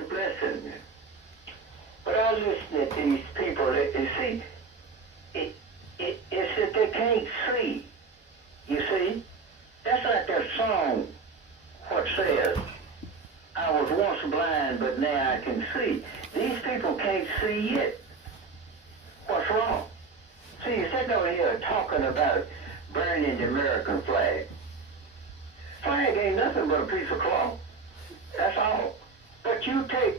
God's blessing. But I listen to these people, you see, it's that they can't see. You see? That's like that song, what says, I was once blind, but now I can see. These people can't see yet. What's wrong? See, you sitting over here talking about burning the American flag. Flag ain't nothing but a piece of cloth. That's all. But you take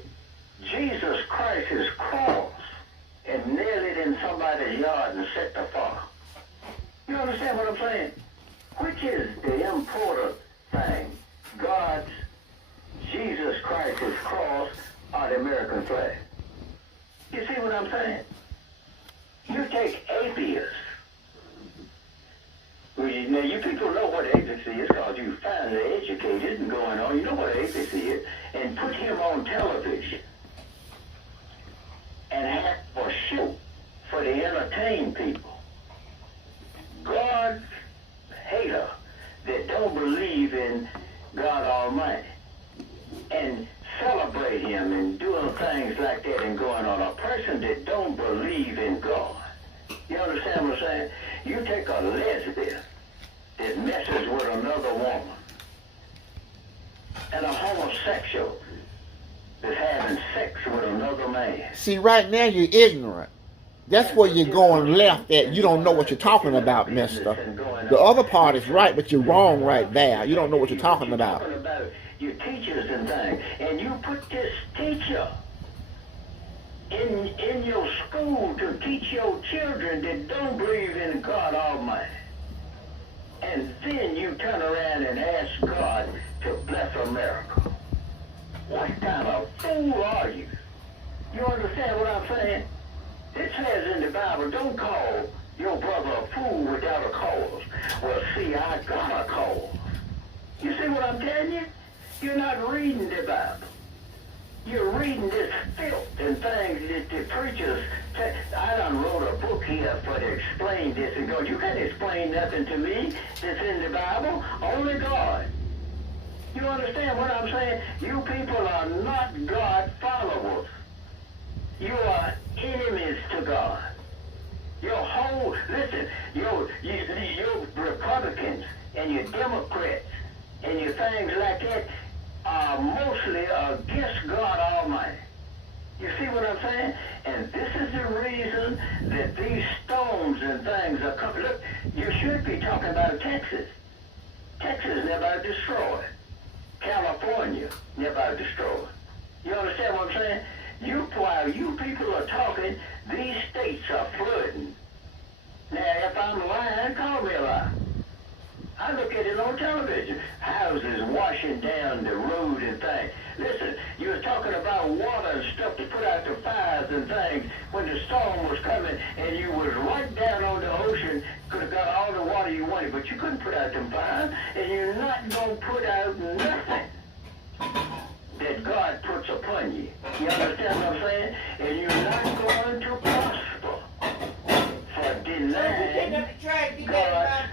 Jesus Christ's cross and nail it in somebody's yard and set the fire. You understand what I'm saying? Which is the important thing? God's, Jesus Christ's cross, or the American flag? You see what I'm saying? You take atheists. Now, you people know what atheist is because you finally educated and going on. You know what atheist is. And put him on television and have a show for to entertain people. God's hater that don't believe in God Almighty and celebrate him and doing things like that and going on. A person that don't believe in God. You understand what I'm saying? You take a lesbian that messes with another woman and a homosexual that's having sex with another man. See, right now you're ignorant. That's where you're going left at. You don't know what you're talking about, mister. The other part is right, but you're wrong right there. You don't know what you're talking about. Your teachers and things, and you put this teacher in your school to teach your children that don't believe in God Almighty. And then you turn around and ask God to bless America. What kind of fool are you? You understand what I'm saying? It says in the Bible, don't call your brother a fool without a cause. Well, see, I got a cause. You see what I'm telling you? You're not reading the Bible. You're reading this filth and things that the preachers say. I done wrote a book here for to explain this and go, you can't explain nothing to me that's in the Bible. Only God. You understand what I'm saying? You people are not God followers. You are enemies to God. Your whole, listen, your Republicans and your Democrats and your things like that are mostly against God Almighty. You see what I'm saying? And this is the reason that these stones and things are coming. Look, you should be talking about Texas. Texas never destroyed. California never destroyed. You understand what I'm saying? While you people are talking, these states are flooding. Now, if I'm lying, call me a liar. I look at it on television. Houses washing down the road and things. Listen, you were talking about water and stuff to put out the fires and things when the storm was coming, and you was right down on the ocean, could have got all the water you wanted, but you couldn't put out them fires, and you're not going to put out nothing that God puts upon you. You understand what I'm saying? And you're not going to prosper for denying God's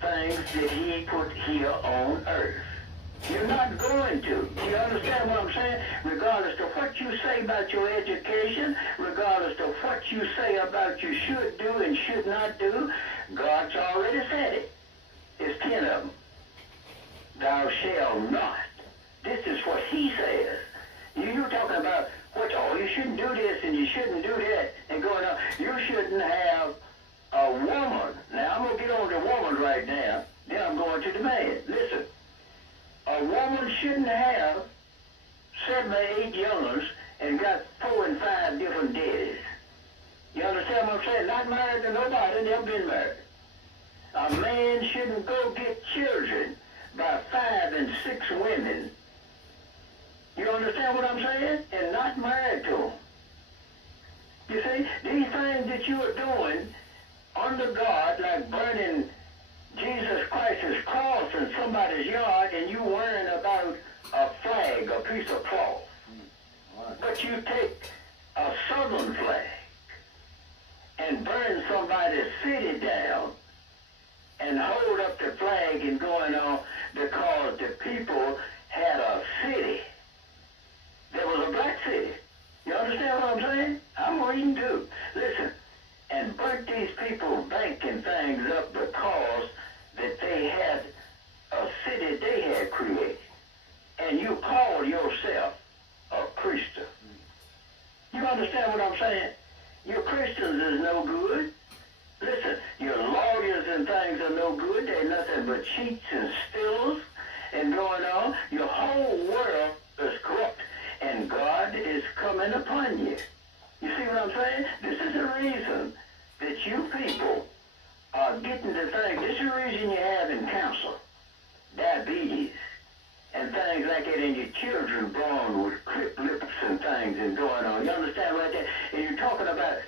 things that he put here on earth. You're not going to. You understand what I'm saying? Regardless of what you say about your education, regardless of what you say about you should do and should not do, God's already said it. It's 10 of them. Thou shalt not. This is what he says. You're talking about, you shouldn't do this and you shouldn't do that and going on. You shouldn't have a woman. Now, I'm going to get on the woman right now. Then I'm going to the man. Listen. A woman shouldn't have 7 or 8 youngers and got 4 and 5 different daddies. You understand what I'm saying? Not married to nobody, never been married. A man shouldn't go get children by 5 and 6 women. You understand what I'm saying? And not married to them. You see, these things that you are doing under God, like burning Jesus Christ's cross in somebody's yard, and you worrying about a flag, a piece of cloth. But you take a southern flag and burn somebody's city down and hold up the flag and going on because the people had a city. There was a things up because that they had a city they had created. And you call yourself a Christian. You understand what I'm saying? Your Christians is no good. Listen, your lawyers and things are no good. They're nothing but cheats and stealers and going on. Your whole world is corrupt, and God is coming upon you. You see what I'm saying? This is the reason that you people are getting the thing. This is the reason you're having cancer, diabetes, and things like that, and your children born with clipped lips and things and going on. You understand right there? And you're talking about,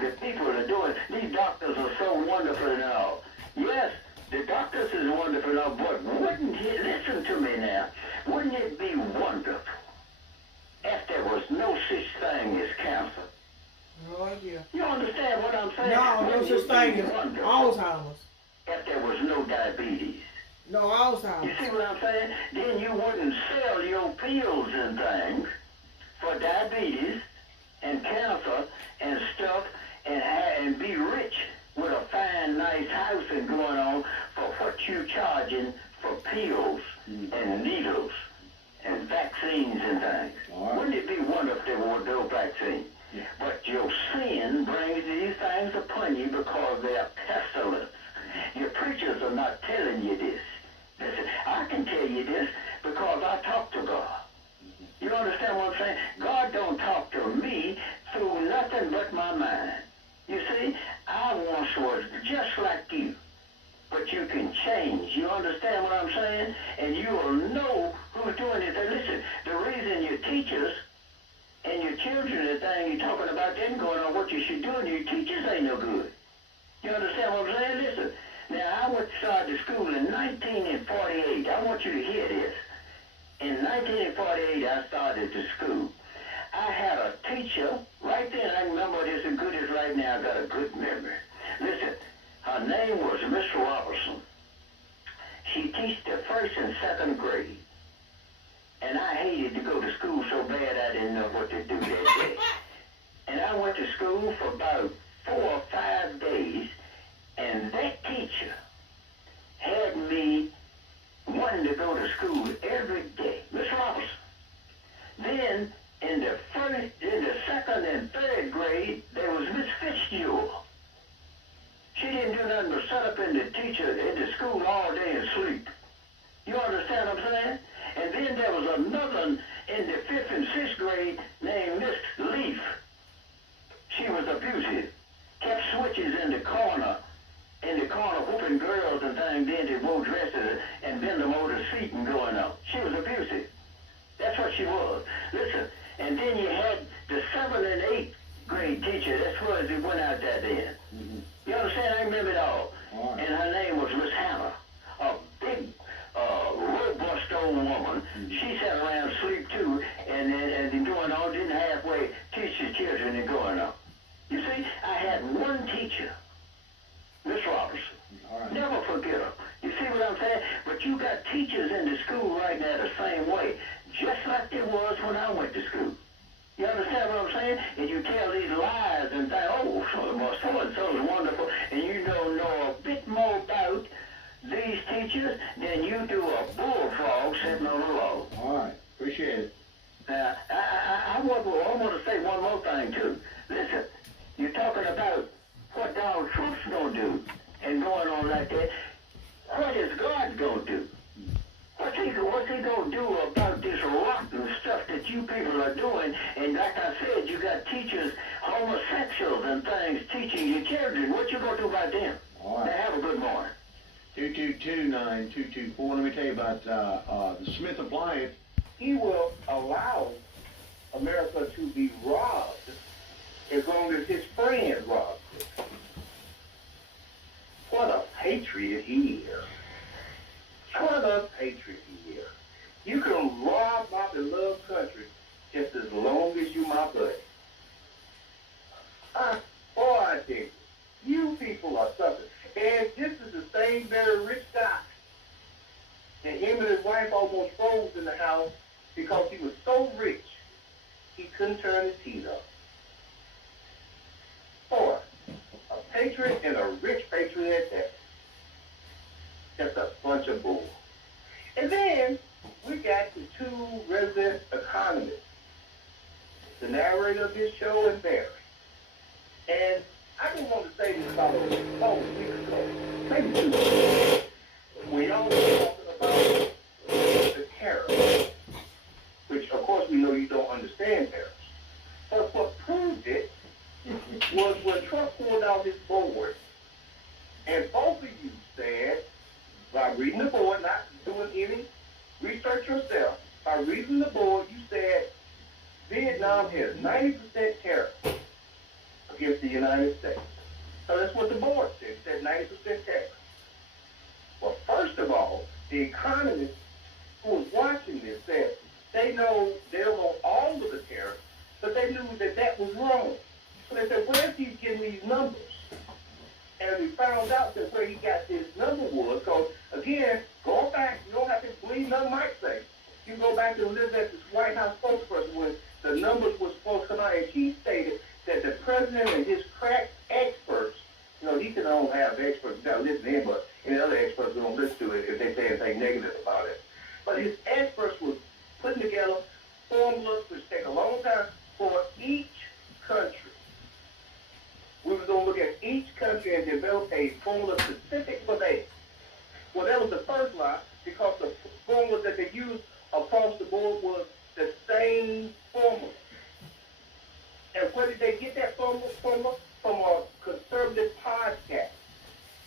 the people are doing, these doctors are so wonderful and all. Yes, the doctors is wonderful and all, but wouldn't it, listen to me now, wouldn't it be wonderful if there was no such thing as cancer? Oh, yeah. You understand what I'm saying? No such thing as Alzheimer's. If there was no diabetes. No Alzheimer's. You see what I'm saying? Then you wouldn't sell your pills and things for diabetes and cancer and stuff and be rich with a fine, nice house and going on for what you charging for pills and needles and vaccines and things. Right. Wouldn't it be wonderful if there were no vaccine? Yeah. But your sin brings these things upon you because they are pestilence. Your preachers are not telling you this. Listen, I can tell you this because I talk to God. You understand what I'm saying? God don't talk to me through nothing but my mind. You see, I once was just like you, but you can change. You understand what I'm saying? And you will know who's doing it. And listen, the reason your teachers and your children and thing you're talking about them going on what you should do, and your teachers ain't no good. You understand what I'm saying? Listen, now I went to start the school in 1948. I want you to hear this. In 1948, I started the school. I had a teacher, right then, I remember this as good as right now, I got a good memory. Listen, her name was Miss Robertson. She taught the first and second grade. And I hated to go to school so bad I didn't know what to do that day. And I went to school for about 4 or 5 days, and that teacher had me wanting to go to school every day. Miss Robertson. Then in the second and third grade, there was Miss Fitzgerald. She didn't do nothing but sit up in the school all day and sleep. You understand what I'm saying? And then there was another one in the 5th and 6th grade named Miss Leaf. She was abusive. Kept switches in the corner whooping girls and things, then they wore dresses and bend them over the seat and going on. She was abusive. That's what she was. Listen, and then you had the 7th and 8th grade teacher. That's where it went out there then. Mm-hmm. You understand? I remember it all. Right. And her name was Miss Hannah, a big, robust old woman. Mm-hmm. She sat around asleep too, and going on, didn't halfway teach the children and going on. You see, I had one teacher, Miss Robertson. All right. Never forget her. You see what I'm saying? But you got teachers in the school right now the same way, just like there was when I went to school. You understand what I'm saying? And you tell these lies and think, so-and-so is wonderful, and you don't know a bit more about these teachers than you do a bullfrog sitting on a log. All right. Appreciate it. Now, I want to say one more thing, too. Listen, you're talking about what Donald Trump's going to do and going on like that. What is God going to do? What's he going to do about this rotten stuff that you people are doing? And like I said, you got teachers, homosexuals and things, teaching your children. What you going to do about them? All right. Now, have a good morning. 222-9224. Let me tell you about the Smith Appliance. He will allow America to be robbed as long as his friends rob him. What a patriot he is. What a patriot he is. You can rob my beloved country just as long as you my buddy. Boy, I tell you people are something. And this is the same very rich guy. And him and his wife almost froze in the house because he was so rich, he couldn't turn his heat up. Boy, a patriot and a rich patriot the narrator of this show, and Barry. And I just want to say this about a week ago, maybe 2 weeks ago. We all were talking about the tariffs, which of course we know you don't understand tariffs. But what proved it was when Trump pulled out his board, and both of you said, by reading the board, not doing any research yourself, by reading the board, you said Vietnam has 90% tariff against the United States. So that's what the board said. It said 90% tariff. Well, first of all, the economists who was watching this said they don't know all of the tariff, but they knew that that was wrong. So they said, where's he getting these numbers? And we found out that where he got this number was, because again, going back, you don't have to believe nothing Mike say. You go back and look at this White House spokesperson when the numbers were supposed to come out, and she stated that the president and his crack experts, you know, he can only have experts that listen in, but any other experts don't listen to it if they say anything negative about it. But his experts were putting together formulas which take a long time for each country. We were going to look at each country and develop a formula specific for them. Well, that was the first lie, because the formula that they used across the board was the same formula. And where did they get that formula? From a conservative podcast.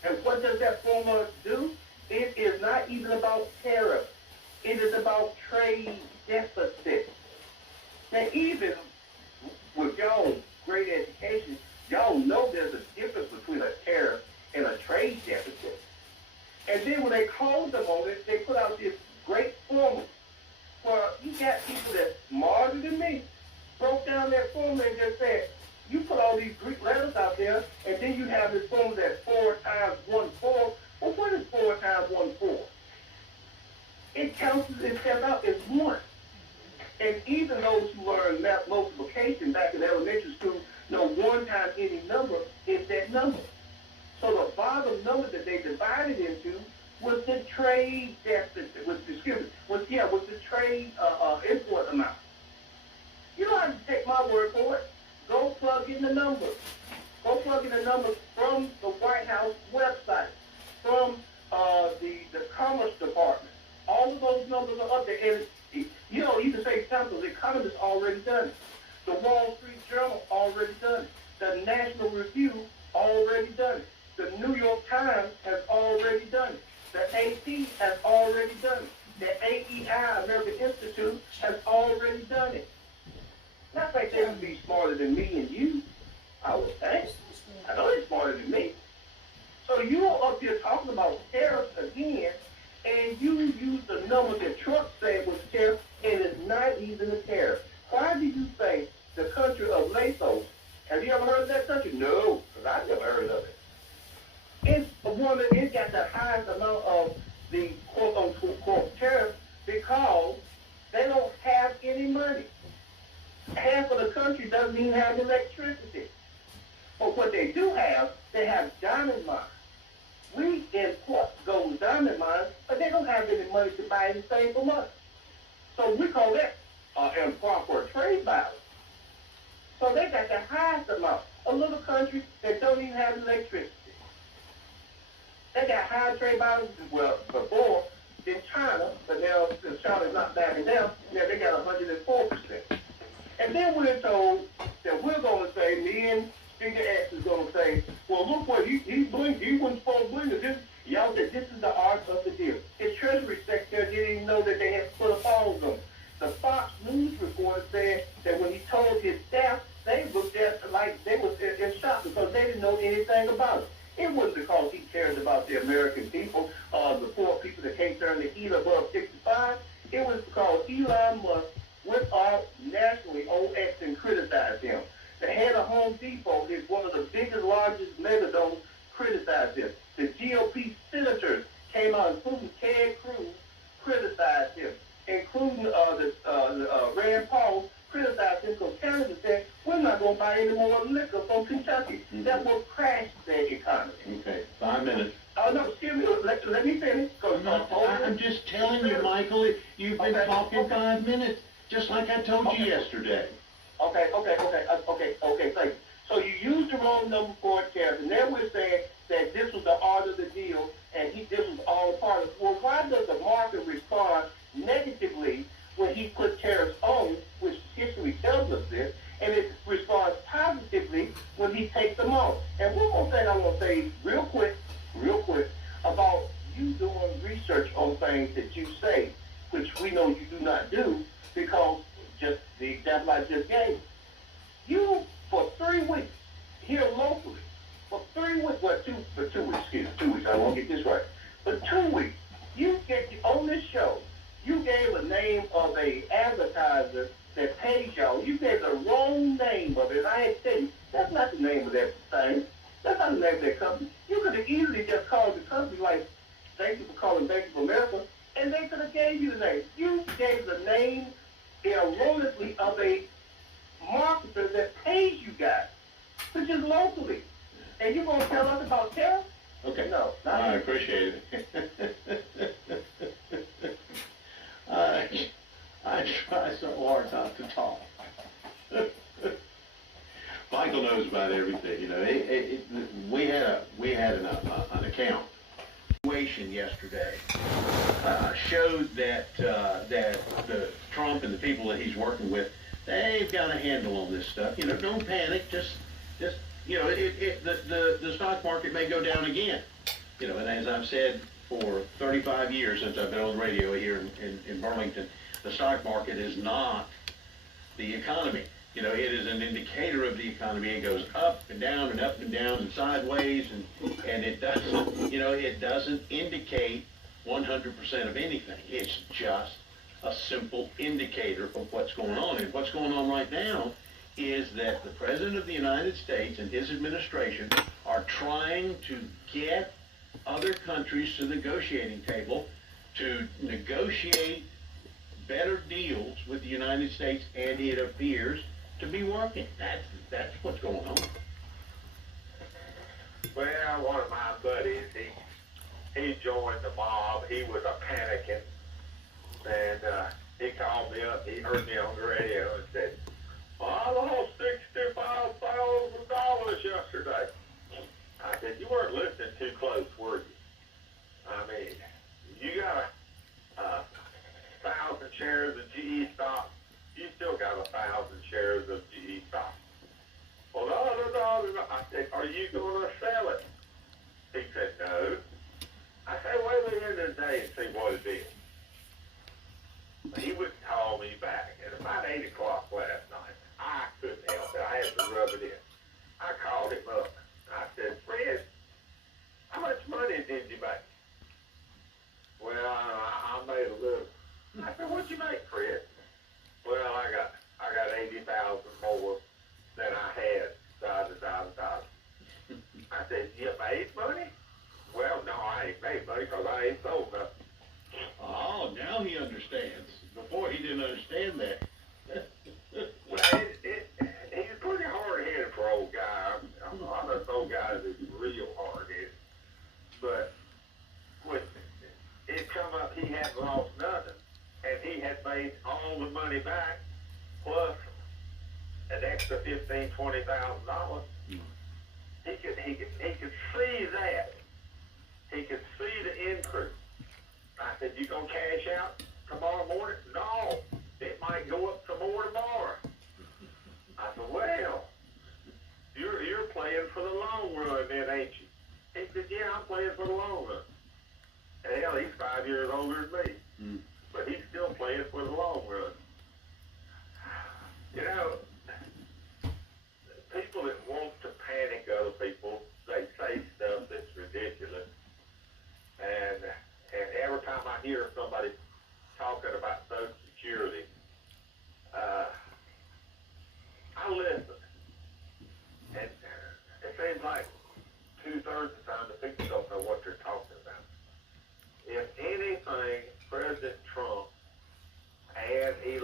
And what does that formula do? It is not even about tariffs. It is about trade deficit. Now, even with y'all great education, y'all know there's a difference between a tariff and a trade deficit. And then when they called them on it, they put out this great formula. Well, you got people that's smarter than me, broke down that formula and just said, you put all these Greek letters out there, and then you have this formula that's 4 times 1, 4. Well, what is 4 times 1, 4? It counts itself out as 1. And even those who learn math multiplication back in elementary school know 1 times any number is that number. So the bottom number that they divided into was the trade deficit, was the trade import amount. You don't have to take my word for it. Go plug in the numbers. Go plug in the numbers from the White House website, from the Commerce Department. All of those numbers are up there. And you know, you can say examples. The Economist already done it. The Wall Street Journal already done it. The National Review already done it. The New York Times has already done it. The AP has already done it. The AEI, American Institute, has already done it. Not like they would be smarter than me and you, I would think. I know they're smarter than me. So you are up here talking about tariffs again, and you use the number that Trump said was tariff, and it's not even a tariff. Why do you think the country of Laos, have you ever heard of that country? No, because I've never heard of it. It's one that it got the highest amount of the quote-unquote tariff because they don't have any money. Half of the country doesn't even have electricity. But what they do have, they have diamond mines. We import gold diamond mines, but they don't have any money to buy anything from us. So we call that improper trade balance. So they got the highest amount. A little country that don't even have electricity. They got high trade balance, well, before in China, but now since China's not backing down, now they got 104%. And then we're told that we're going to say, me and Speaker X is going to say, well, look what he blinked. He wasn't supposed to blink. Y'all said this is the art of the deal. His Treasury Secretary didn't even know that they had to put a pause on. The Fox News reporter said that when he told his staff, they looked at like they was in shock because they didn't know anything about it. It wasn't because he cared about the American people, the poor people that can't turn the heat above 65. It was because Elon Musk went out nationally on X and criticized him. The head of Home Depot is one of the biggest, largest megadons, criticized him. The GOP senators came out, including Ted Cruz, criticized him, including Rand Paul, criticized him because Canada said, we're not going to buy any more liquor from Kentucky. Mm-hmm. That will crash their economy. Okay, 5 minutes. Oh, no, excuse me, let me finish. I'm just telling you, Michael, you've been talking 5 minutes, just like I told you yesterday. Okay, thank you. So you used the wrong number for a tariff, and then we're saying that this was the art of the deal, and this was all a part of it. Well, why does the market respond negatively when he put tariffs on, which history tells us this, and it responds positively when he takes them off? And one more thing I want to say real quick, about you doing research on things that you say, which we know you do not do, because just the example I just gave, you, for 3 weeks, here locally, for 3 weeks, well, for 2 weeks, excuse me, 2 weeks, I won't get this right. For 2 weeks, you get on this show, you gave a name of a advertiser that pays y'all. You gave the wrong name of it. I had to tell you, that's not the name of that thing. That's not the name of that company. You could have easily just called the company like, thank you for calling Bank of America, and they could have gave you the name. You gave the name erroneously of a marketer that pays you guys, which is locally. And you're going to tell us about tariff? Okay. No, not I you. appreciate it. I try so hard not to talk. Michael knows about everything. You know, we had an account situation yesterday showed that the Trump and the people that he's working with, they've got a handle on this stuff. You know, don't panic. Just you know, the stock market may go down again. You know, and as I've said for 35 years since I've been on the radio here in Burlington, the stock market is not the economy. You know, it is an indicator of the economy. It goes up and down and up and down and sideways, and it doesn't, you know, it doesn't indicate 100% of anything. It's just a simple indicator of what's going on. And what's going on right now is that the President of the United States and his administration are trying to get other countries to the negotiating table to negotiate better deals with the United States, and it appears to be working. That's what's going on. Well, one of my buddies, he joined the mob. He was a panicking, and he called me up. He heard me on the radio and said, "I lost $65,000 yesterday." I said, "You weren't listening too close, were you? I mean, you got a 1,000 shares of GE stock. You still got 1,000 shares of GE stock." Well, no. I said, "Are you going to sell it?" He said, "No." I said, "Wait till the end of the day and see what it is." He wouldn't call me back. At about 8 o'clock last night, I couldn't help it. I had to rub it in. I called him up. I said, "Fred, how much money did you make?" "Well, I made a little." I said, "What'd you make, Fred?" "Well, I got 80,000 more than I had." I said, "You made money?" "Well, no, I ain't made money because I ain't sold nothing." Oh, now he understands. Before he didn't understand that. Well, he's pretty hard-headed for old guy. I'm not an old guy that's real hard-headed. But when it come up, he had lost nothing, and he had made all the money back, plus an extra $15,000-$20,000. He could see that. He could see the increase. I said, "You gonna cash out tomorrow morning?" "No, it might go up some more tomorrow." I said, "Well, you're playing for the long run then, ain't you?" He said, "Yeah, I'm playing for the long run." And hell, he's 5 years older than me, but he's still playing for the long run. You know, people that want to panic other people, they say stuff that's ridiculous. And every time I hear somebody talking about Social Security, I listen. And it seems like 2/3 of the time the people don't know what they're talking about. If anything, President Trump and his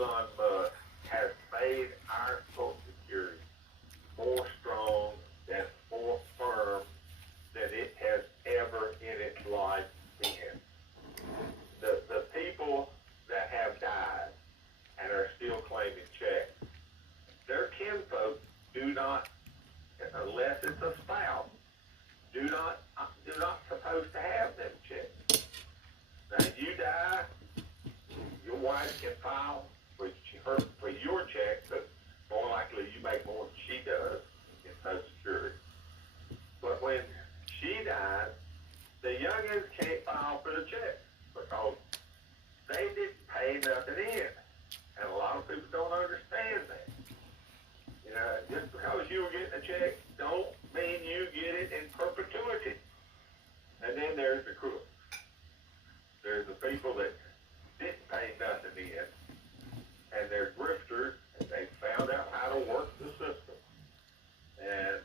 check don't mean you get it in perpetuity. And then there's the crooks. There's the people that didn't pay nothing in, and they're grifters, and they found out how to work the system. And,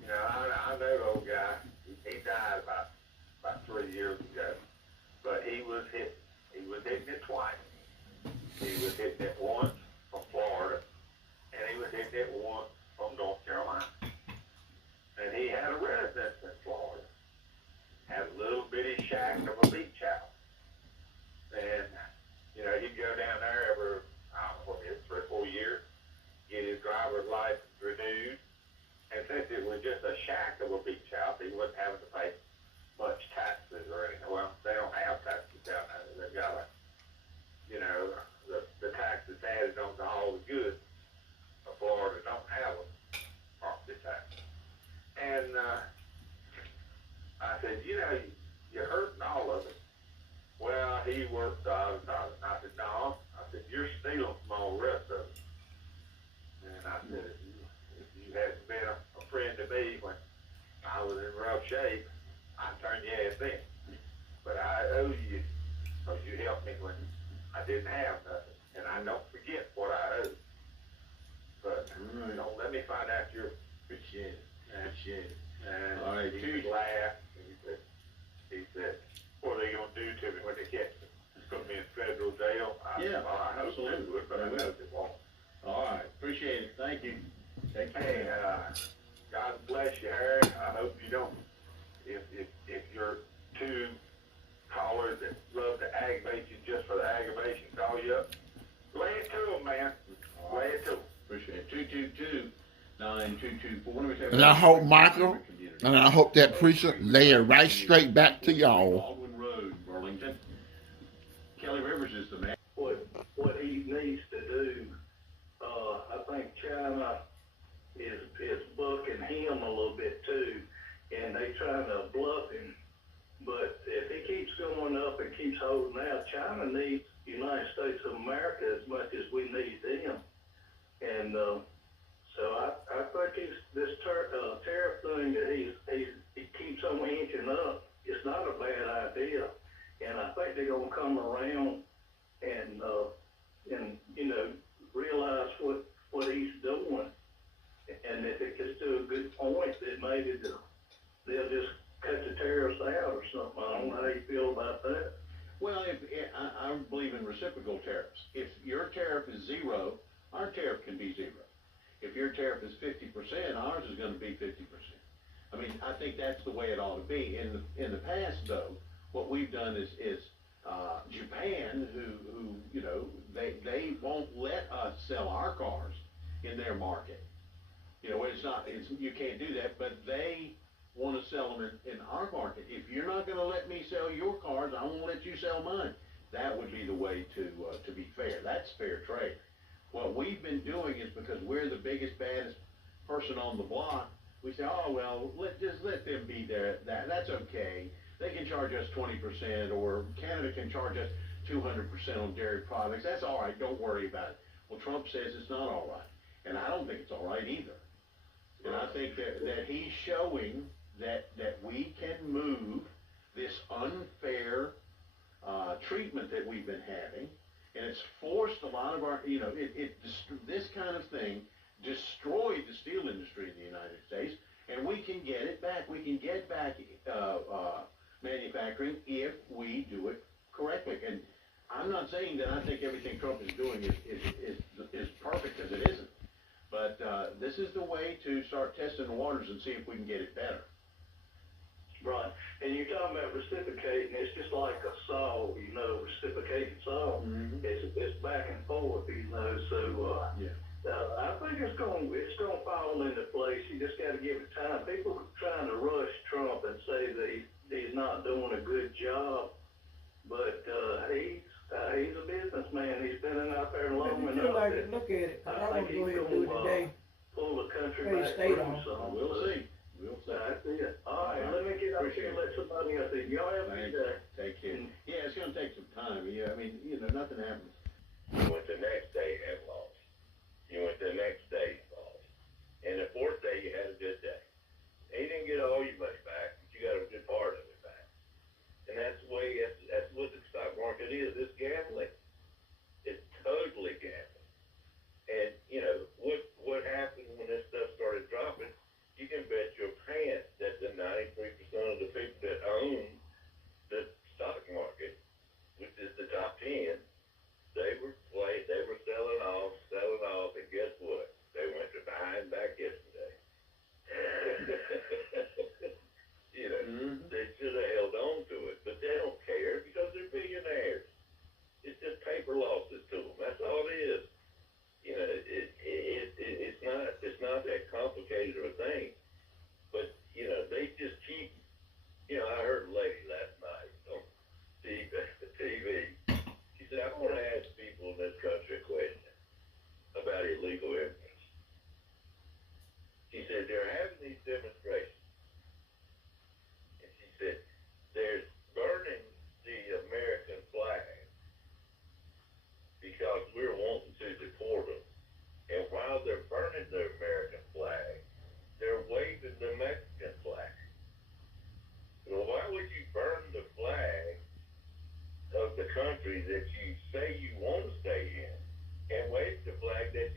you know, I know the old guy. He died about 3 years ago, but he was hitting it twice. He was hitting it once from Florida, and he was hitting it once from North Carolina. And he had a residence in Florida, had a little bitty shack of a beach house. And, you know, he'd go down there every, I don't know, 3 or 4 years, get his driver's license renewed. And since it was just a shack of a beach house, he wasn't having to pay much taxes or anything. Well, they don't have taxes down there. They've got you know, the taxes added on to all the goods. Florida don't have a property tax. And I said, you know, you're hurting all of it. Well, he worked I said, no. I said, you're stealing from all the rest of it. And I said, if you hadn't been a friend to me when I was in rough shape, I'd turn your ass in. But I owe you, because you helped me when I didn't have nothing. And I don't forget what I owe. But don't let me find out you're Appreciate it. Appreciate it. and All right, he would laugh. And he said, what are they going to do to me when they catch me? Put me in federal jail? Yeah, well, I hope they absolutely. would, but I know they won't. All right, appreciate it. Thank you. Take Hey, care. God bless you, Harry. I hope you don't. If you're two callers that love to aggravate you just for the aggravation, call you up. Lay it to them, man. Lay it to them. Appreciate it. 222-9224. And I hope, Michael, and I hope that preacher lay it right straight back to y'all. Baldwin Road, Burlington. Kelly Rivers is the man. What he needs to do, I think China is bucking him a little bit too, and they trying to bluff him. But if he keeps going up and keeps holding out, China needs the United States of America as much as we need them. And so I think this tariff thing that he keeps on inching up, it's not a bad idea. And I think they're gonna come around and you know, realize what he's doing. And if it gets to a good point, then maybe they'll just cut the tariffs out or something. I don't know how you feel about that. Well, I believe in reciprocal tariffs. If your tariff is 0, our tariff can be 0. If your tariff is 50%, ours is going to be 50%. I mean, I think that's the way it ought to be. In the past, though, what we've done is Japan, who you know, they won't let us sell our cars in their market. You know, you can't do that, but they want to sell them in our market. If you're not going to let me sell your cars, I won't let you sell mine. That would be the way to be fair. That's fair trade. What we've been doing is, because we're the biggest, baddest person on the block, we say, oh, well, just let them be there. That's okay. They can charge us 20%, or Canada can charge us 200% on dairy products. That's all right. Don't worry about it. Well, Trump says it's not all right. And I don't think it's all right either. And I think that he's showing that we can move this unfair treatment that we've been having, and it's forced a lot of our, you know, this kind of thing destroyed the steel industry in the United States, and we can get it back. We can get back manufacturing if we do it correctly. And I'm not saying that I think everything Trump is doing is perfect, because it isn't. But this is the way to start testing the waters and see if we can get it better. Right. And you're talking about reciprocating. It's just like a saw, you know, reciprocating saw. Mm-hmm. It's back and forth, you know. So I think it's gonna fall into place. You just got to give it time. People are trying to rush Trump and say that he's not doing a good job, but he's a businessman. He's been out there long If you enough. feel like it, look at it. I'm I gonna think go he's ahead and do it gonna today. pull the country Hey, back stay through on. some. We'll see. We'll see. That's it. All right, let me get up here and let somebody else in. Y'all have a Thank good day. Take care. Yeah, it's going to take some time. Yeah, I mean, you know, nothing happens. You went the next day and lost. You went the next day and lost.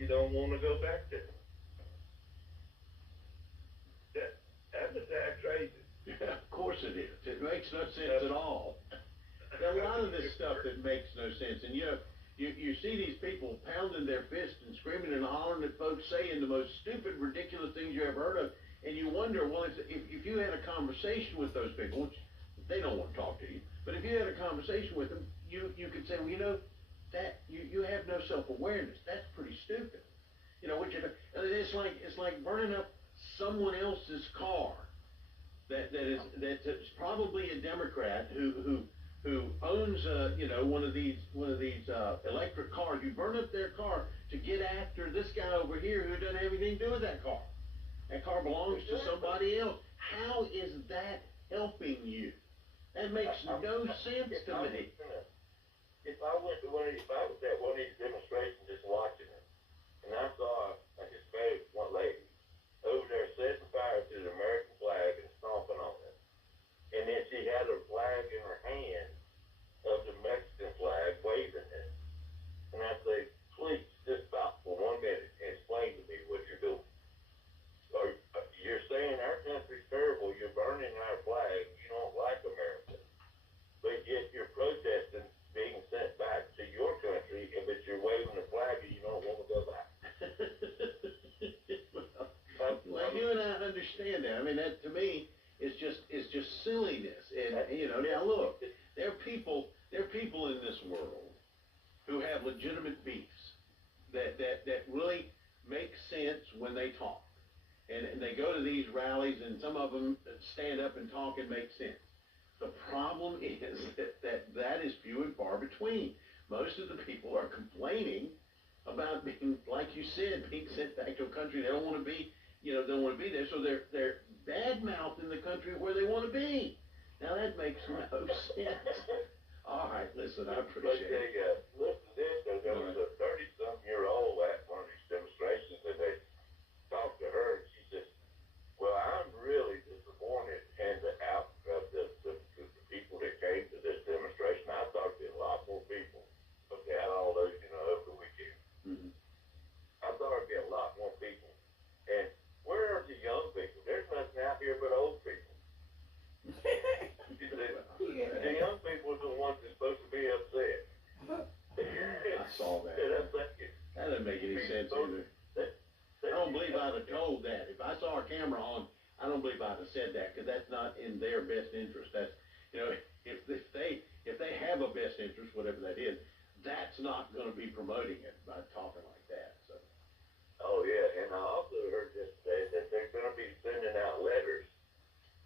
don't want to go back there. That's a tax raising. Yeah, of course it is. It makes no sense at all. There are a lot of this stuff that makes no sense, and you see these people pounding their fists and screaming and hollering at folks saying the most stupid, ridiculous things you ever heard of, and you wonder, well, if you had a conversation with those people, which they don't want to talk to you, but if you had a conversation with them, you could say, well, you know, that you have no self-awareness. That's pretty stupid. You know, it's like burning up someone else's car that's probably a Democrat who owns one of these electric cars. You burn up their car to get after this guy over here who doesn't have anything to do with that car. That car belongs to somebody else. How is that helping you? That makes no sense to me. If I was at one of these demonstrations just watching it, and I saw a Hispanic one lady over there setting fire to the American flag and stomping on it, and then she had a flag in her hand of the Mexican flag, waving it, and I say, please, just stop for 1 minute and explain to me what you're doing. So you're saying our country's terrible, you're burning our flag, you don't like America, but yet you're protesting being sent back to your country, but you're waving the flag and you don't want to go back. Well, you and I understand that. I mean, that to me is just silliness. And now look, there are people in this world who have legitimate beefs that really make sense when they talk, and they go to these rallies, and some of them stand up and talk and make sense. The problem is that is few and far between. Most of the people are complaining about being, like you said, being sent back to a country they don't want to be. They don't want to be there, so they're bad-mouthing the country where they want to be. Now that makes no sense. All right, listen, I appreciate it. Listen to this, there was a 30-something-year-old at one of these demonstrations, and they talked to her, and she said, well, I'm really disappointed in the outcome of the people that came to this demonstration. I thought there were a lot more people, but they had all those, over the weekend. Mm-hmm. I thought there'd be a lot more people. And where are the young people? There's nothing out here but old people. The young people are the ones that's supposed to be upset. I saw that. That doesn't make any sense either. I don't believe I'd have told that. If I saw a camera on, I don't believe I'd have said that, because that's not in their best interest. That's, if they have a best interest, whatever that is, that's not going to be promoting it by talking like that. So. Oh yeah, and I also heard yesterday that they're going to be sending out letters,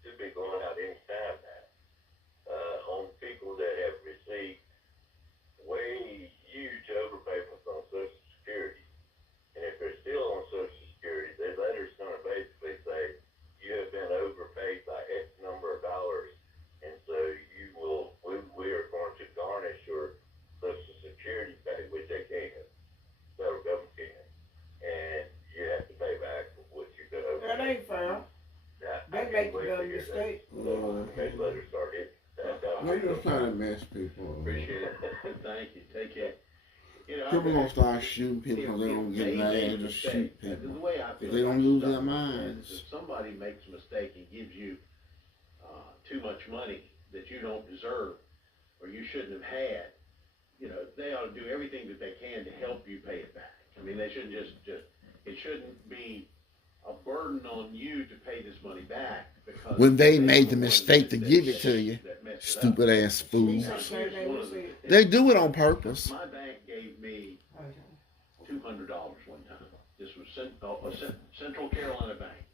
should be going out any time now, on people that have received way huge overpayments on Social Security. And if they're still on Social Security, the letter's going to basically say, you have been overpaid by X number of dollars, and so we are going to garnish your Social Security pay, which they can't. Federal government can't. And you have to pay back what you've been overpaid. That ain't fair. They make a mistake. Okay, letters start hitting. They're just trying to mess people up. Appreciate it. Thank you. Take care. People gonna start shooting people. They don't get mad and just shoot people. The way I feel They don't about lose stuff their like that minds. is if somebody makes a mistake and gives you too much money that you don't deserve or you shouldn't have had, they ought to do everything that they can to help you pay it back. I mean, they shouldn't just it shouldn't be a burden on you to pay this money back because When they made the mistake to give it to you, stupid ass fools. They do it on purpose. My bank gave me $200 one time. This was Central Carolina Bank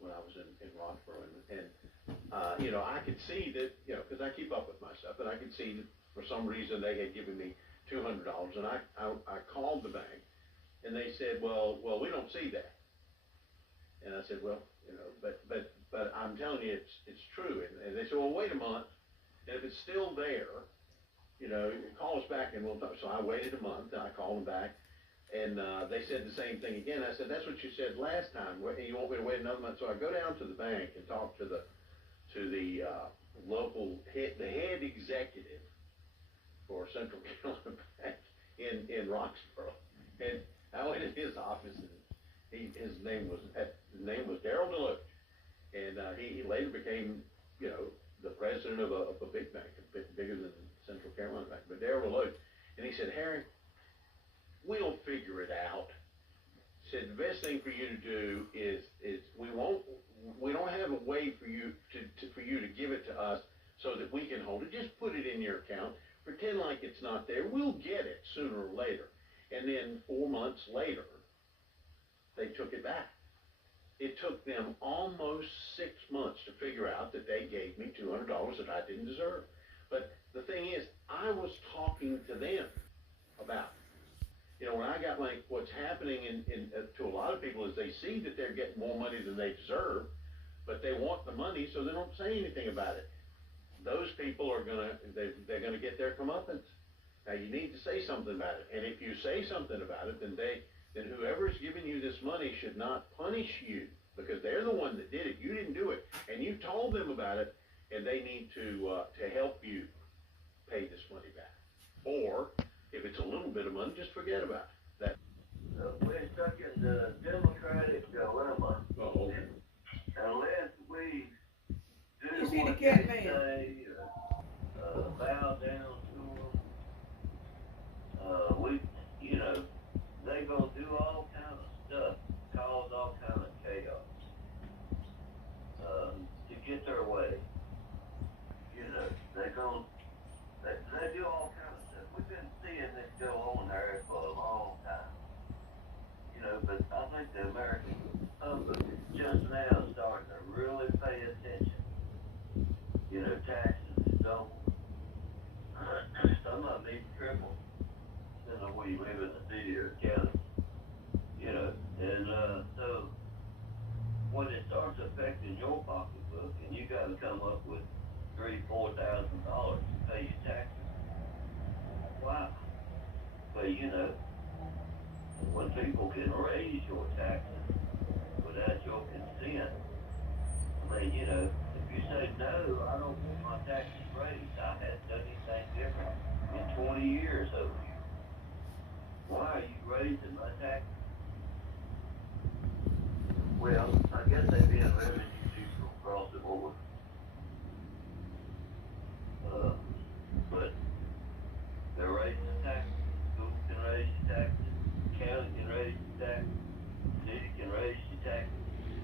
when I was in Roxborough, and I could see that, because I keep up with my stuff, and I could see that for some reason they had given me $200, and I called the bank, and they said, well, we don't see that. And I said, well, but I'm telling you, it's true. And they said, well, wait a month, and if it's still there, call us back and we'll talk. So I waited a month, and I called them back, and they said the same thing again. I said, that's what you said last time. You want me to wait another month? So I go down to the bank and talk to the local the head executive for Central Carolina Bank in Roxborough, and I went in his office and his name was Daryl Deloach, and he later became, you know, the president of a big bank, a bit bigger than Central Carolina Bank, but Daryl Deloach, and he said, Harry, we'll figure it out. Said the best thing for you to do is we don't have a way for you to give it to us so that we can hold it. Just put it in your account. Pretend like it's not there. We'll get it sooner or later. And then 4 months later, they took it back. It took them almost 6 months to figure out that they gave me $200 that I didn't deserve. But the thing is, I was talking to them about it. You know, when I got like what's happening to a lot of people is they see that they're getting more money than they deserve, but they want the money, so they don't say anything about it. Those people are they're gonna get their comeuppance. Now you need to say something about it, and if you say something about it, then whoever's giving you this money should not punish you because they're the one that did it. You didn't do it, and you told them about it, and they need to help you pay this money back. Or if it's a little bit of money, just forget about it. We're stuck in the Democratic dilemma. Oh. Unless we do You see the what cat they man? say, bow down to them, you know, they gonna do all kind of stuff, cause all kind of chaos, to get their way. You know, they do all kind of stuff. We've been seeing this go on there for a long time. You know, but I think the American public is just now starting to really pay attention. You know, taxes is double. Some of them even triple. Depending on where you live in the city or county. You know, and so when it starts affecting your pocketbook and you gotta come up with $3,000-4,000 to pay your taxes. Wow. But you know, when people can raise your taxes without your consent, I mean, you know, if you say no, I don't want my taxes raised, I haven't done anything different in 20 years over you. Why are you raising my taxes? Well, I guess they'd be a revenue people across the board. But they're raising the taxes. School can raise your taxes. County can raise your taxes. City can raise your taxes.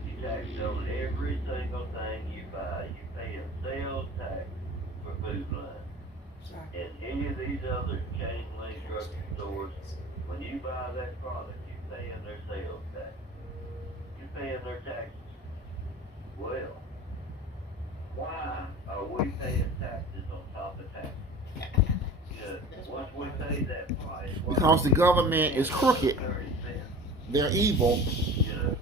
You tax on every single thing you buy. You pay a sales tax for Food Line. And any of these other chain link grocery stores, when you buy that product, you're paying their sales tax. You're paying their taxes. Well, why are we paying taxes on top of taxes? Once we pay that price, Because the government is crooked. 30 cents. They're evil. You know,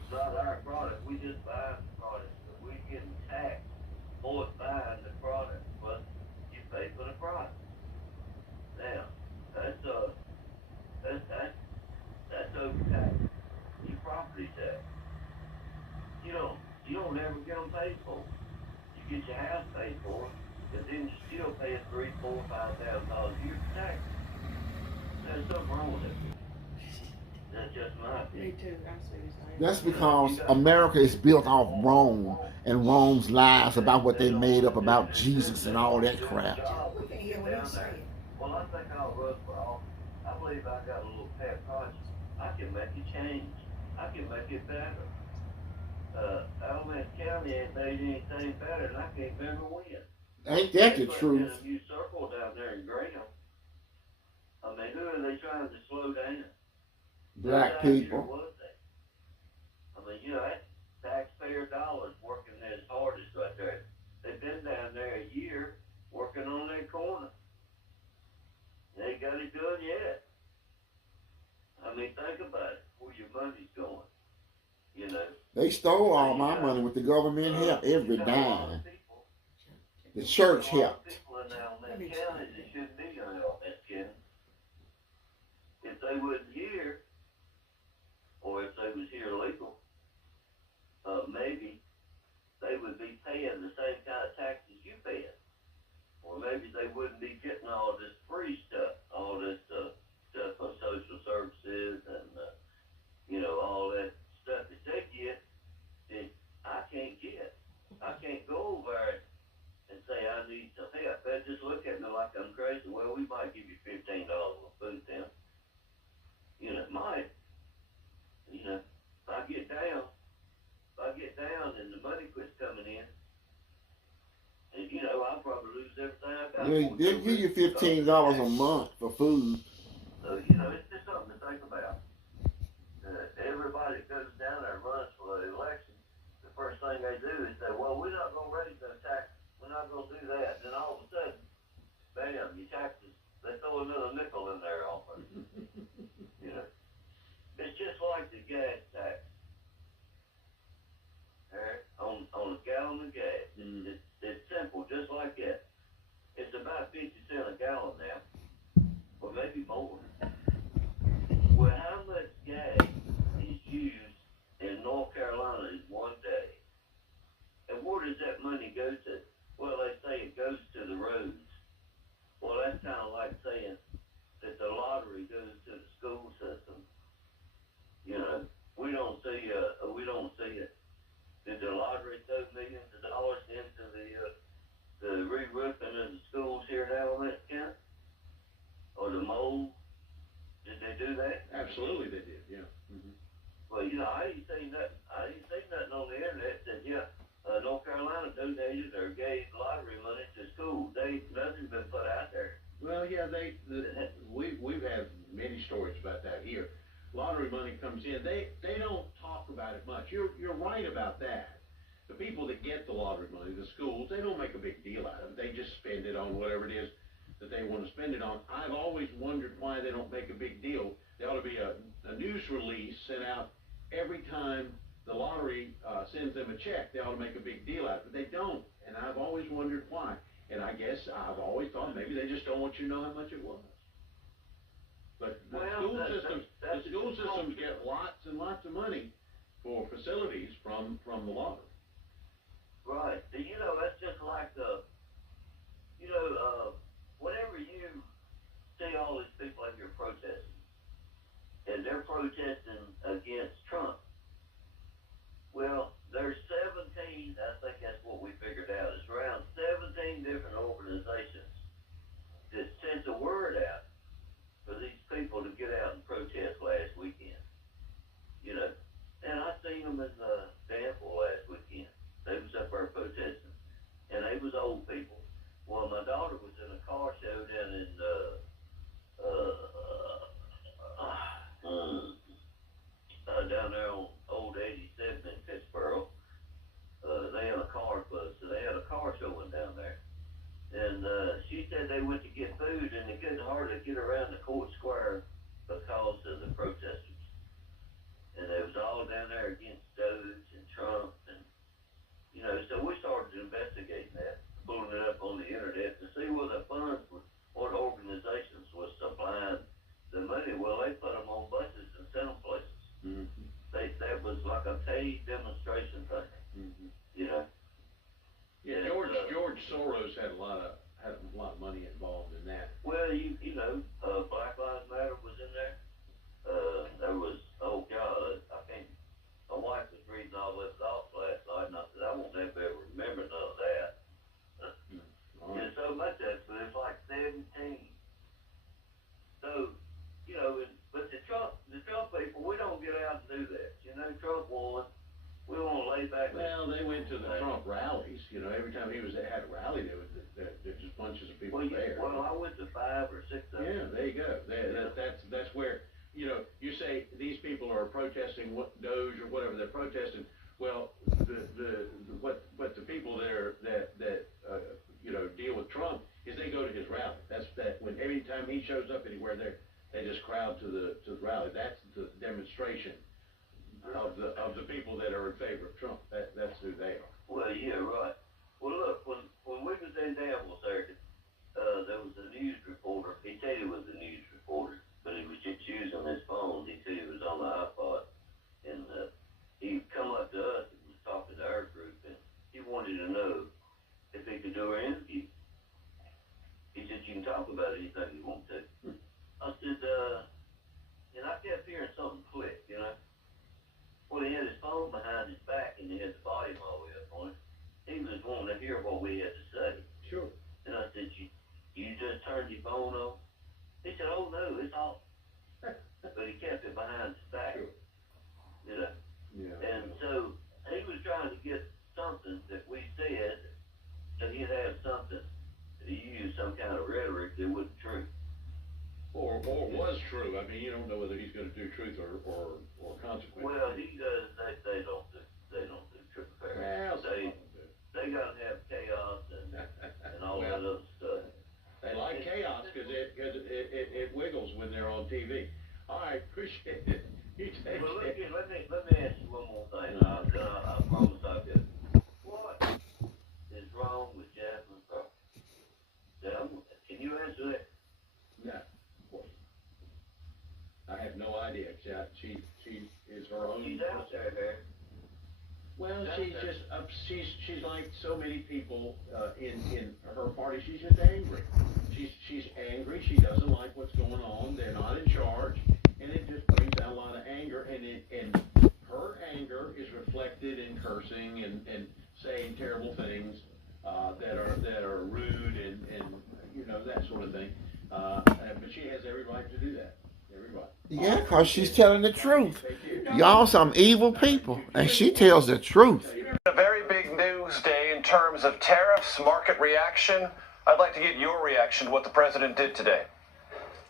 it's not our product. We just buy the product, but we getting taxed for buying the product. But you pay for the product. Now, that's overtax. Your property tax. You don't ever get them paid for. You get your house paid for, but then you still pay $3,000, $4,000, $5,000 a year for taxes. There's something wrong with it. That's just my opinion. Me too, I see the same. That's because America is built off Rome and Rome's lies about what they made up about Jesus and all that crap. We can hear what he's saying. Well, I think I'll run for office. I believe I got a little pet project. I can make it change. I can make it better. Alamance County ain't made anything better, and I can't remember when. Ain't that the They put truth? in a new circle down there in Graham. I mean, who are they trying to slow down? Black Who people. was they? I mean, you know, that's taxpayer dollars working as hardest right there. They've been down there a year working on that corner. They ain't got it done yet. I mean, think about it, where your money's going. You know. They stole all my money with the government help, every dime. The church helped. People in Alamance County that shouldn't be in Alamance County. If they wasn't here, or if they was here legal, maybe they would be paying the same kind of taxes you pay. Or maybe they wouldn't be getting all this free stuff, all this stuff on Social They'll give you $15 a month for food. So, it's just something to think about. Everybody that goes down there and runs for the election, the first thing they do is say, well, we're not going to raise those taxes. We're not going to do that. Then all of a sudden, bam, your taxes, they throw another nickel in there on it. It's just like the gas tax. On a gallon of gas. It's simple, just like that. It's about 50 cents a gallon now, or maybe more. Well, how much gas is used in North Carolina in one day? And where does that money go to? Well, they say it goes to the roads. Well, that's kind of like saying that the lottery goes to the school system. We don't see it. Did the lottery throw millions of dollars into the re-roofing of the schools here in Alamance County? Or the mold? Did they do that? Absolutely they did, yeah. Mm-hmm. Well, I ain't seen nothing on the internet that, North Carolina donated or gave lottery money to schools. Nothing's been put out there. Well, yeah, we've had many stories about that here. Lottery money comes in, they don't talk about it much. You're right about that. The people that get the lottery money, the schools, they don't make a big deal out of it. They just spend it on whatever it is that they want to spend it on. I've always wondered why they don't make a big deal. There ought to be a news release sent out every time the lottery sends them a check. They ought to make a big deal out of it. But they don't, and I've always wondered why. And I guess I've always thought maybe they just don't want you to know how much it was. But the school systems get lots and lots of money for facilities from the lottery. Right. That's just like whenever you see all these people out here protesting, and they're protesting against Trump, well, there's 17, I think that's what we figured out, it's around 17 different organizations that sent the word out for these people to get out and protest last weekend. And I seen them in Danville last weekend. They was up there protesting, and they was old people. Well, my daughter was in a car show down in down there on Old 87 in Pittsburgh. They had a car club, so they had a car showing down there. And she said they went to get food, and they couldn't hardly get around the court square because of the protesters. And it was all down there against Doge and Trump, and so we started investigating that, pulling it up on the internet to see where the funds were, what organizations was supplying the money. Well, they put them on buses and sent them places. Mm-hmm. That was like a paid demonstration thing. Mm-hmm. Yeah, George Soros had a lot of money involved in that. Well, Black Lives Matter was in there. There was, oh God, I can't. My wife was reading all this off last night, and I said I won't ever remember none of that. All right. There's so much of it, but it's like 17. So, but the Trump people, we don't get out and do that. Trump won. We want to lay back. Well, they went to the Trump rallies. Every time he had a rally, there just bunches of people there. Well, I went to 5 or 6 of them. Yeah, there you go. That's where you say these people are protesting what Doge or whatever they're protesting. Well, what the people there that deal with Trump is they go to his rally. That's when every time he shows up anywhere they just crowd to the rally. That's the demonstration of the people that are in favor of Trump. That's who they are. Well, yeah, right. Well, look, when we was in Danville, sir, there was a news reporter. He said he was a news reporter, but he was just using his phone. He said he was on the iPod, and he come up to us and was talking to our group, and he wanted to know if he could do an interview. He said, you can talk about anything you want to. I said, and I kept hearing something click, Well, he had his phone behind his back, and he had the volume all the way up on it. He was wanting to hear what we had to say. Sure. And I said, you just turned your phone on? He said, oh, no, it's off. But he kept it behind his back. Sure. Yeah. And so he was trying to get something that we said, that he'd have something. he used some kind of rhetoric that wasn't true. Or was true. I mean, you don't know whether he's going to do truth or consequence. Well, he does. They don't do truth fair. Well, They gotta have chaos and all that other stuff. they like chaos because it wiggles when they're on TV. All right, appreciate it. You take Well, it. let me ask you one more thing. I promise I'll get. What is wrong with Jasmine Crockett? Can you answer that? No. I have no idea. She is her own. She's out there, Harry. Well, she's like so many people in her party. She's just angry. She's angry. She doesn't like what's going on. They're not in charge, and it just brings out a lot of anger. And her anger is reflected in cursing and saying terrible things that are rude and you know, that sort of thing. But she has every right to do that. Everybody. Yeah, because she's telling the truth. Y'all some evil people, and she tells the truth. A very big news day in terms of tariffs, market reaction. I'd like to get your reaction to what the president did today.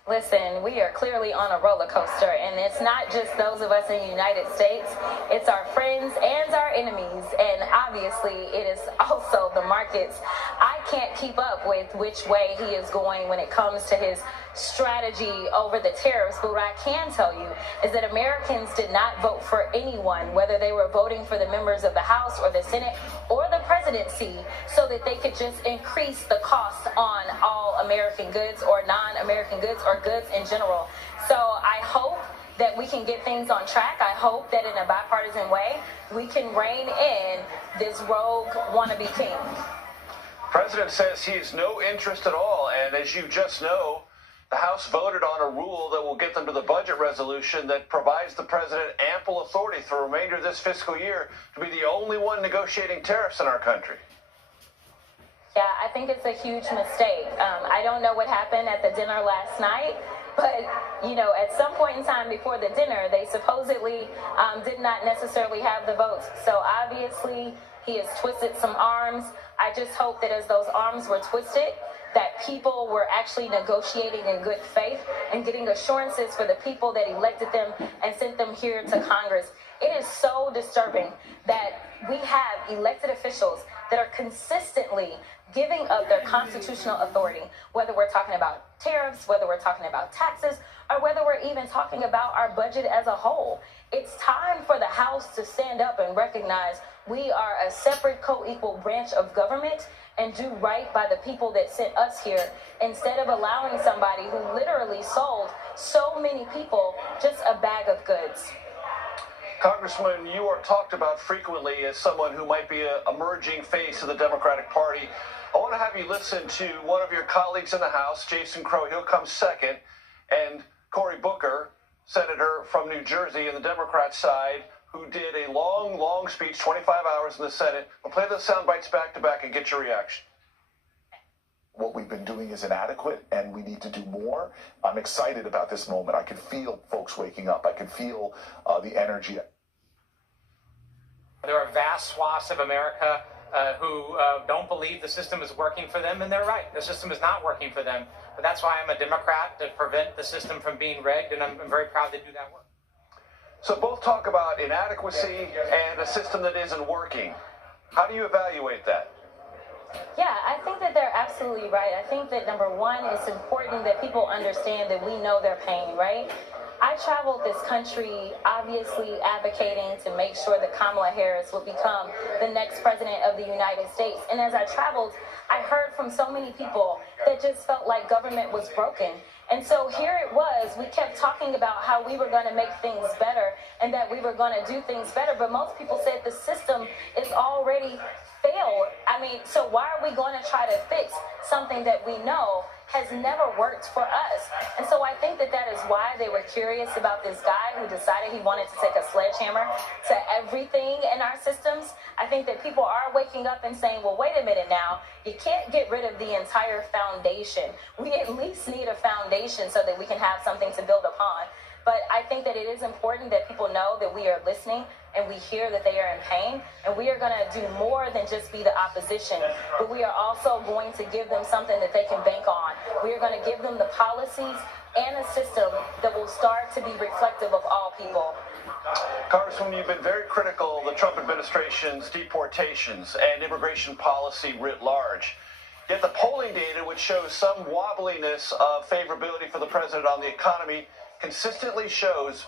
Listen, we are clearly on a roller coaster, and it's not just those of us in the United States. It's our friends and our enemies, and obviously it is also the markets. I can't keep up with which way he is going when it comes to his strategy over the tariffs, but what I can tell you is that Americans did not vote for anyone, whether they were voting for the members of the House or the Senate or the presidency, so that they could just increase the cost on all American goods or non-American goods or goods in general. So I hope that we can get things on track. I hope that in a bipartisan way, we can rein in this rogue wannabe king. President says he has no interest at all, and as you just know, the House voted on a rule that will get them to the budget resolution that provides the president ample authority for the remainder of this fiscal year to be the only one negotiating tariffs in our country. Yeah, I think it's a huge mistake. I don't know what happened at the dinner last night, but, you know, at some point in time before the dinner, they supposedly did not necessarily have the votes. So obviously, he has twisted some arms. I just hope that as those arms were twisted, that people were actually negotiating in good faith and getting assurances for the people that elected them and sent them here to Congress. It is so disturbing that we have elected officials that are consistently giving up their constitutional authority, whether we're talking about tariffs, whether we're talking about taxes, or whether we're even talking about our budget as a whole. It's time for the House to stand up and recognize we are a separate co-equal branch of government and do right by the people that sent us here, instead of allowing somebody who literally sold so many people just a bag of goods. Congressman, you are talked about frequently as someone who might be an emerging face of the Democratic Party. I want to have you listen to one of your colleagues in the House, Jason Crow. He'll come second. And Cory Booker, senator from New Jersey on the Democrat side, who did a long, long speech, 25 hours in the Senate. We'll play the sound bites back to back and get your reaction. What we've been doing is inadequate, and we need to do more. I'm excited about this moment. I can feel folks waking up. I can feel the energy. There are vast swaths of America who don't believe the system is working for them, and they're right. The system is not working for them. But that's why I'm a Democrat, to prevent the system from being rigged, and I'm very proud to do that work. So both talk about inadequacy and a system that isn't working. How do you evaluate that? Yeah, I think that they're absolutely right. I think that, number one, it's important that people understand that we know their pain, right? I traveled this country obviously advocating to make sure that Kamala Harris would become the next president of the United States. And as I traveled, I heard from so many people that just felt like government was broken. And so here it was, we kept talking about how we were going to make things better and that we were going to do things better. But most people said the system is already failed. I mean, so why are we going to try to fix something that we know has never worked for us? And so I think that that is why they were curious about this guy who decided he wanted to take a sledgehammer to everything in our systems. I think that people are waking up and saying, well, wait a minute now, you can't get rid of the entire foundation. We at least need a foundation so that we can have something to build upon. But I think that it is important that people know that we are listening and we hear that they are in pain. And we are going to do more than just be the opposition, but we are also going to give them something that they can bank on. We are going to give them the policies and a system that will start to be reflective of all people. Congresswoman, you've been very critical of the Trump administration's deportations and immigration policy writ large. Yet the polling data, which shows some wobbliness of favorability for the president on the economy, consistently shows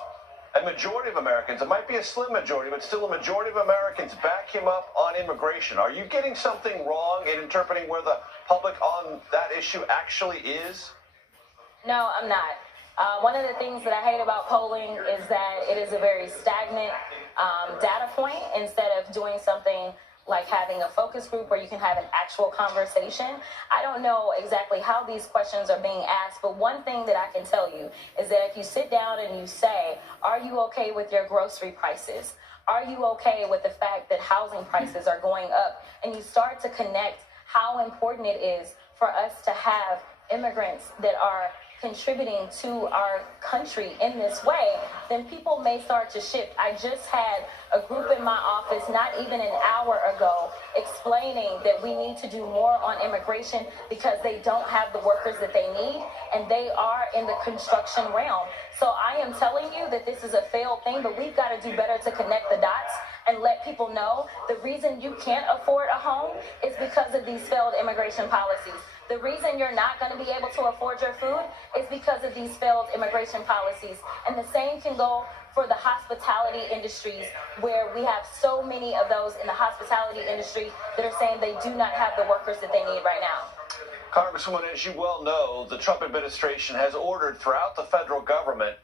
a majority of Americans, it might be a slim majority, but still a majority of Americans back him up on immigration. Are you getting something wrong in interpreting where the public on that issue actually is? No, I'm not. One of the things that I hate about polling is that it is a very stagnant data point instead of doing something like having a focus group where you can have an actual conversation. I don't know exactly how these questions are being asked, but one thing that I can tell you is that if you sit down and you say, are you okay with your grocery prices? Are you okay with the fact that housing prices are going up? And you start to connect how important it is for us to have immigrants that are contributing to our country in this way, then people may start to shift. I just had a group in my office not even an hour ago explaining that we need to do more on immigration because they don't have the workers that they need, and they are in the construction realm. So I am telling you that this is a failed thing, but we've got to do better to connect the dots and let people know the reason you can't afford a home is because of these failed immigration policies. The reason you're not going to be able to afford your food is because of these failed immigration policies. And the same can go for the hospitality industries, where we have so many of those in the hospitality industry that are saying they do not have the workers that they need right now. Congresswoman, as you well know, the Trump administration has ordered throughout the federal government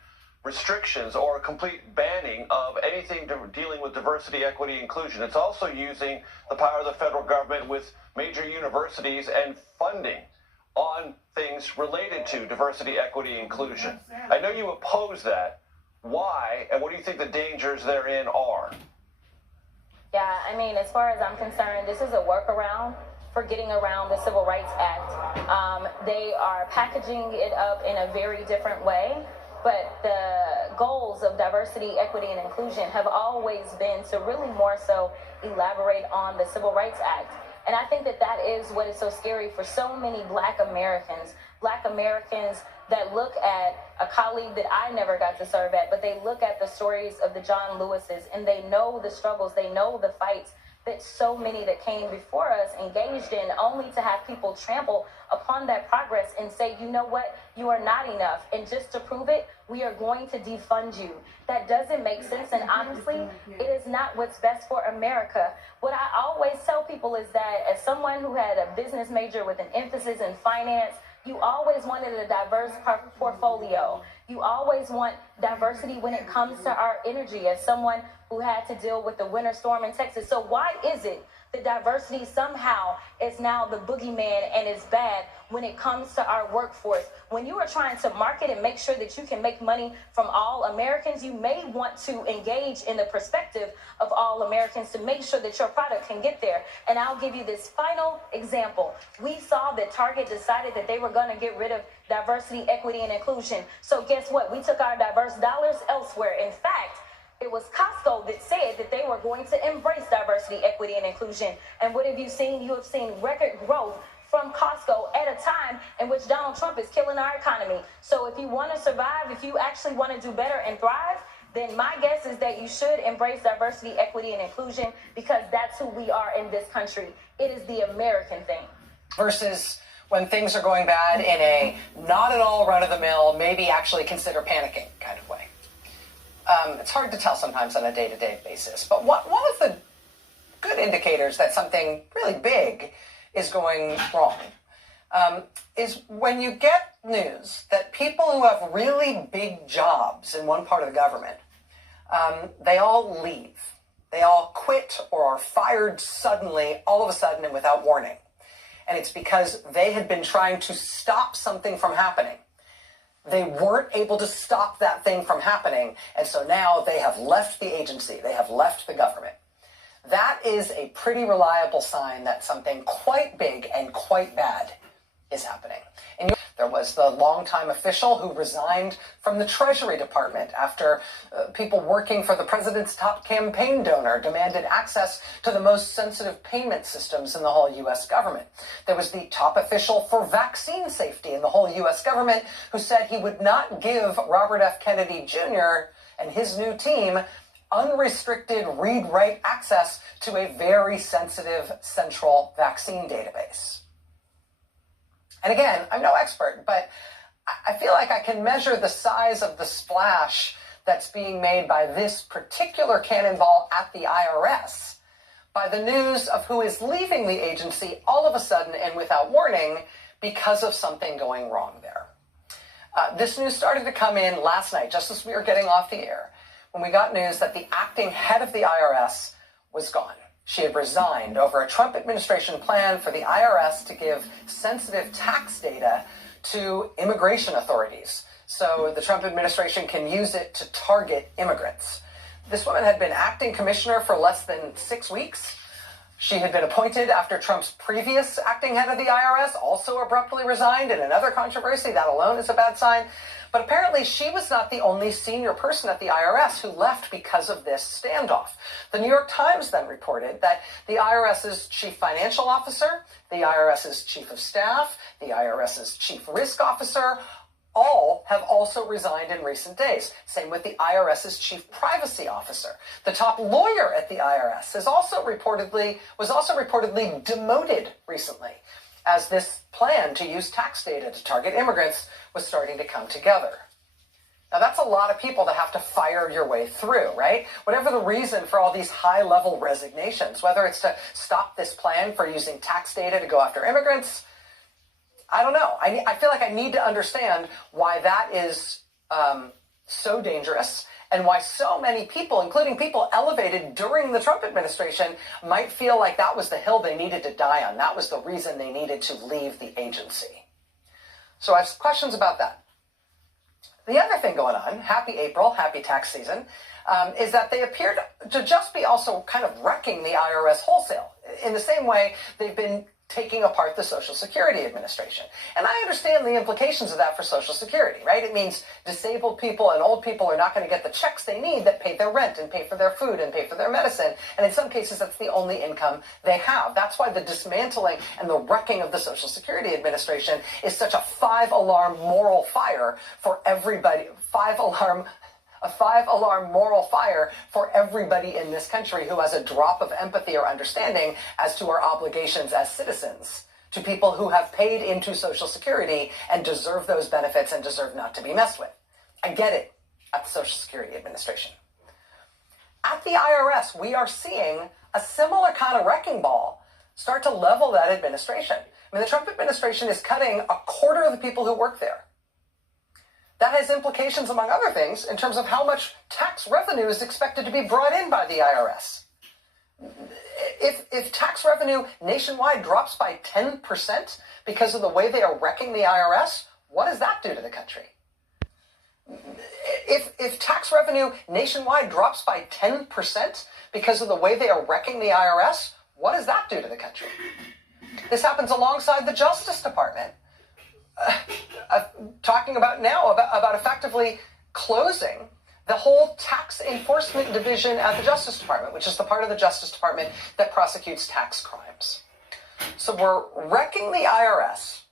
restrictions or a complete banning of anything dealing with diversity, equity, inclusion. It's also using the power of the federal government with major universities and funding on things related to diversity, equity, inclusion. I know you oppose that. Why, and what do you think the dangers therein are? Yeah, I mean, as far as I'm concerned, this is a workaround for getting around the Civil Rights Act. They are packaging it up in a very different way. But the goals of diversity, equity, and inclusion have always been to really more so elaborate on the Civil Rights Act. And I think that that is what is so scary for so many Black Americans that look at a colleague that I never got to serve at, but they look at the stories of the John Lewises, and they know the struggles, they know the fights that so many that came before us engaged in, only to have people trample upon that progress and say, you know what, you are not enough. And just to prove it, we are going to defund you. That doesn't make sense. And honestly, it is not what's best for America. What I always tell people is that as someone who had a business major with an emphasis in finance, you always wanted a diverse portfolio. You always want diversity when it comes to our energy, as someone who had to deal with the winter storm in Texas. So why is it that diversity somehow is now the boogeyman and is bad when it comes to our workforce? When you are trying to market and make sure that you can make money from all Americans, you may want to engage in the perspective of all Americans to make sure that your product can get there. And I'll give you this final example. We saw that Target decided that they were going to get rid of diversity, equity, and inclusion. So guess what? We took our diverse dollars elsewhere. In fact, it was Costco that said that they were going to embrace diversity, equity, and inclusion. And what have you seen? You have seen record growth from Costco at a time in which Donald Trump is killing our economy. So if you want to survive, if you actually want to do better and thrive, then my guess is that you should embrace diversity, equity, and inclusion, because that's who we are in this country. It is the American thing. Versus when things are going bad in a not at all run-of-the-mill, maybe actually consider panicking kind of way. It's hard to tell sometimes on a day-to-day basis. But one of the good indicators that something really big is going wrong is when you get news that people who have really big jobs in one part of the government, they all leave. They all quit or are fired suddenly, all of a sudden and without warning. And it's because they had been trying to stop something from happening. They weren't able to stop that thing from happening, and so now they have left the agency, they have left the government. That is a pretty reliable sign that something quite big and quite bad is happening. And there was the longtime official who resigned from the Treasury Department after people working for the president's top campaign donor demanded access to the most sensitive payment systems in the whole U.S. government. There was the top official for vaccine safety in the whole U.S. government who said he would not give Robert F. Kennedy Jr. and his new team unrestricted read-write access to a very sensitive central vaccine database. And again, I'm no expert, but I feel like I can measure the size of the splash that's being made by this particular cannonball at the IRS by the news of who is leaving the agency all of a sudden and without warning because of something going wrong there. This news started to come in last night, just as we were getting off the air, when we got news that the acting head of the IRS was gone. She had resigned over a Trump administration plan for the IRS to give sensitive tax data to immigration authorities, so the Trump administration can use it to target immigrants. This woman had been acting commissioner for less than 6 weeks. She had been appointed after Trump's previous acting head of the IRS also abruptly resigned in another controversy. That alone is a bad sign. But apparently she was not the only senior person at the IRS who left because of this standoff. The New York Times then reported that the IRS's chief financial officer, the IRS's chief of staff, the IRS's chief risk officer, all have also resigned in recent days. Same with the IRS's chief privacy officer. The top lawyer at the IRS was also reportedly demoted recently, as this plan to use tax data to target immigrants was starting to come together. Now, that's a lot of people to have to fire your way through, right? Whatever the reason for all these high-level resignations, whether it's to stop this plan for using tax data to go after immigrants, I don't know. I feel like I need to understand why that is so dangerous and why so many people, including people elevated during the Trump administration, might feel like that was the hill they needed to die on. That was the reason they needed to leave the agency. So I have some questions about that. The other thing going on, happy April, happy tax season, is that they appear to just be also kind of wrecking the IRS wholesale. In the same way they've been taking apart the Social Security Administration. And I understand the implications of that for Social Security, right? It means disabled people and old people are not going to get the checks they need that pay their rent and pay for their food and pay for their medicine. And in some cases, that's the only income they have. That's why the dismantling and the wrecking of the Social Security Administration is such a five-alarm moral fire for everybody. A five-alarm moral fire for everybody in this country who has a drop of empathy or understanding as to our obligations as citizens to people who have paid into Social Security and deserve those benefits and deserve not to be messed with. I get it at the Social Security Administration. At the IRS, we are seeing a similar kind of wrecking ball start to level that administration. I mean, the Trump administration is cutting a quarter of the people who work there. That has implications, among other things, in terms of how much tax revenue is expected to be brought in by the IRS. If tax revenue nationwide drops by 10% because of the way they are wrecking the IRS, what does that do to the country? If tax revenue nationwide drops by 10% because of the way they are wrecking the IRS, what does that do to the country? This happens alongside the Justice Department. Talking about now about effectively closing the whole tax enforcement division at the Justice Department, which is the part of the Justice Department that prosecutes tax crimes. So we're wrecking the IRS.